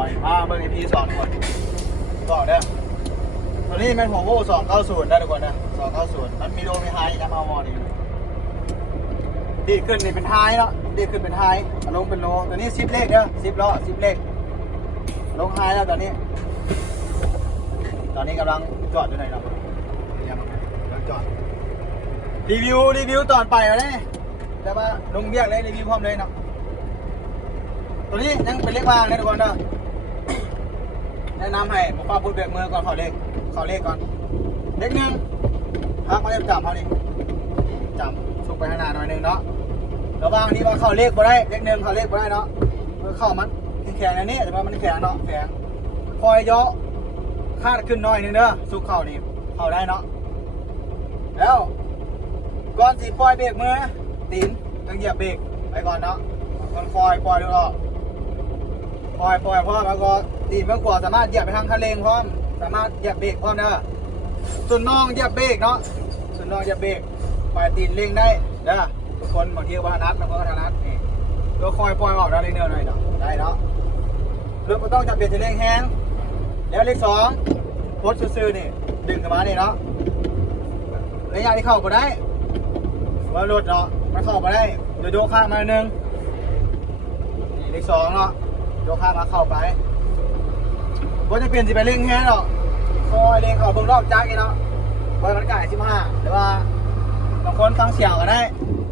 อยเบิ่ง EP 2ทุกคนบอกเด้อตัวนี้เป็นหัวโว่290ได้ทุกคนนะ290มันมีโลมีไฮนะมามอนี่ดีขึ้นนี่เป็นไฮเนาะดีขึ้นเป็นไฮลงเป็นโลตัวนี้10เลขเด้อ10ล้อ10เลขลงไฮแล้วตอนนี้กำลังจอดอยู่ไหนครับยังจอดรีวิวตอนไปแล้วเนี่ยแต่ว่าลงเบียกเลยรีวิวพร้อมเลยเนาะตัวนี้ยังเป็นเลขว่างนะทุกคนเด้อแนะนำให้ผมป้าพูดเบรกมือก่อนขอเลขก่อนเลขหนึ่งพักมาเรียบจับเขานี่จับสุกไปข้างหน้าหน่อยหนึ่งเนาะระว่างนี้ว่าเข้าเลขบ่ได้เลขหนึ่งเข้าเลขบ่ได้เนาะเข้ามันแข็งอันนี้แต่ว่ามันแข็งเนาะแข็งคอยย่อคาดขึ้นหน่อยนึงเด้อสุกเข้านี่เข้าได้เนาะแล้วก่อนสิปล่อยเบรกมือตีนต้องเหยียบเบรกไปก่อนเนาะก่อนปล่อยดูออกปล่อยพร้อมแล้วก็ตีนเบื้องขวาสามารถเหยียบไปทางคันเร่งพร้อมสามารถเหยียบเบรกพร้อมเด้อส่วนน้องเหยียบเบรกเนาะส่วนน้องเหยียบเบรกปล่อยตีนเร่งได้เด้อทุกคนบางทีว่านัดมันก็ถนัดนี่ก็คอยปล่อยออกได้เรื่อยๆหน่อยเนาะได้เนาะรถก็ต้องจับเบรกจะเร่งแห้งแล้วเลข2โพสซื่อๆนี่ดึงขึ้นมานี่เนาะระยะที่เข้าก็ได้ว่ารถเนาะมันเข้าไปได้เดี๋ยวโยกข้างมาหนึ่งนี่เลข2เนาะโยกข้างมาเข้าไปว่าจะเปลี่ยนสิไปเร่งแห้งเนาะคอยเร่งเข้าเบื้องรอบจักรเนาะคอยมันไก่15แต่ว่าบางคนฟังเสียงก็ได้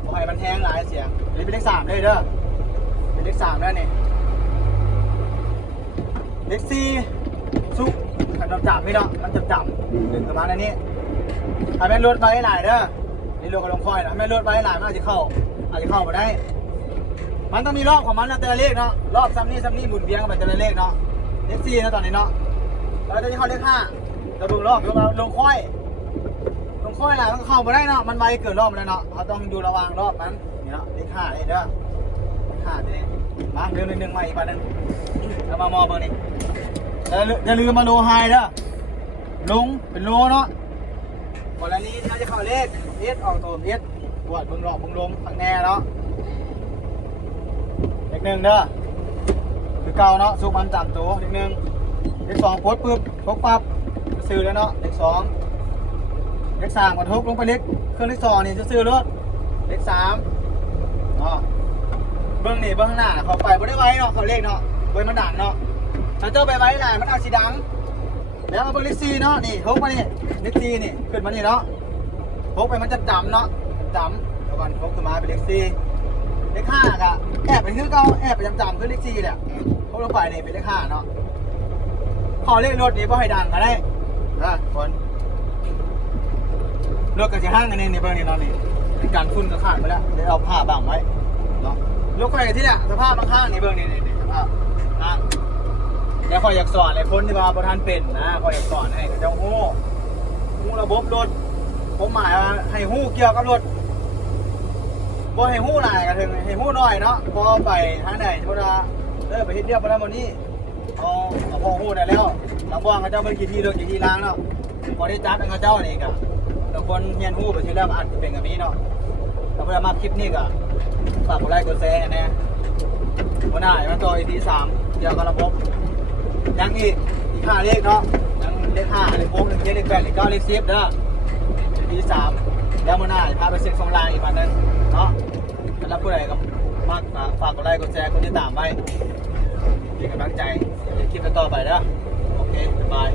ขอให้มันแห้งหลายเสียงหรือเป็นเลข3เลยเด้อเป็นเลข3ได้นี่เลข4ซุกขันจับไม่เนาะมันจับดึงขึ้นมาในนี้ถ้าแม่รถไปหลายเด้อนี่รถกำลังคอยนะแม่รถไปหลายมันอาจจะเข้ามาได้มันต้องมีรอบของมันนะแต่ละเลขเนาะรอบซ้ำนี่หมุนเวียงกันไปแต่ละเลขเนาะเลข4นะตอนนี้เนาะแล้วตอนนี้เข้าเลข5จะดูรอบลงค่อยหลายมันเข้ามาได้เนาะมันไวเกินรอบแล้วเนาะเขาต้องดูระวังรอบนั้นนี่เนาะเลข5นี่เด้อเลข5นี่มาเรื่องนึงมาอีกปันนึงแล้วมามอเบอร์นี่อย่าลืมมาโลไฮเด้อลงเป็นโลเนาะก่อนแล้วนี้น่าจะเข้าเลขเอสออกตัวเอสปวดบึงหลอกบึงลมข้างแน่เนาะเลข1เด้อคือเก่าเนาะซุปมัน3ตัวเลข1เลข2โพสปึ๊บพกปั๊บซื้อแล้วเนาะเลข2เลข3กระทบลงไปเลขเครื่องเลข2นี่จะซื้อรถเลข3เนาะเบื้องนี่เบื้องข้างหน้าเขาไปไม่ได้ไว้เนาะเขาเลขเนาะไว้มันด่านเนาะถ้าเจ้าไปไว้หลายมันเอาสีดังแล้วมาเบื้องเลข4เนาะนี่พกมานี่เลข4นี่ขึ้นมานี่เนาะพกไปมันจะจำเนาะจำแล้วก่อนพกขึ้นมาเป็นเลข4เลข5กะแอบไปคือเก่าแอบไปจำขึ้นเลข4แหละพกลงไปนี่เป็นเลข5เนาะขอเลขรถนี่เพราะให้ดังก็ได้คนรถกระจะห้างกันนี่เบอร์นี่เนาะนี่เป็นการฟุ้นกระขาดไปแล้วเดี๋ยวเอาผ้าบังไว้เนาะรถไฟที่เนี่ยสภาพข้างๆนี่เบอร์นี่สภาพข้างเดี๋ยวคอยอยากสอนไอ้คนที่มาประธานเป็นนะคอยอยากสอนให้เจ้าหู้ระบบรถผมหมายว่าให้หู้เกี่ยวกับรถบ่ให้หู้หลายกันถึงให้หู้น้อยเนาะพอไปทางไหนเวลาไปเฮ็ดเรียบไปแล้ววันนี้เอาพอหู้ได้แล้วหลังบ้านเขาเจ้าไปกี่ทีเลิกกี่ทีล้างเนาะพอได้จับเป็นเขาเจ้านี่กับบางคนเรียนหู้ไปทีแล้วอาจจะเป็นแบบนี้เนาะแล้วเวลามาคลิปนี้ก็ฝากกดไลค์กดแชร์นะวันหน้ามาต่อ EP 3เกี่ยวกับระบบยังอีก5เลขเนาะยังเลข5เลข6เลข7เลข8เลข9เลข10เด้อ EP 3แล้ววันหน้าพาไปเซ็นของลายอีกวันนึงเนาะสำหรับผู้ใดก็มากฝากกดไลค์กดแชร์กดติดตามไว้เป็นกำลังใจคลิปต่อไปเด้อโอเคบ๊ายบาย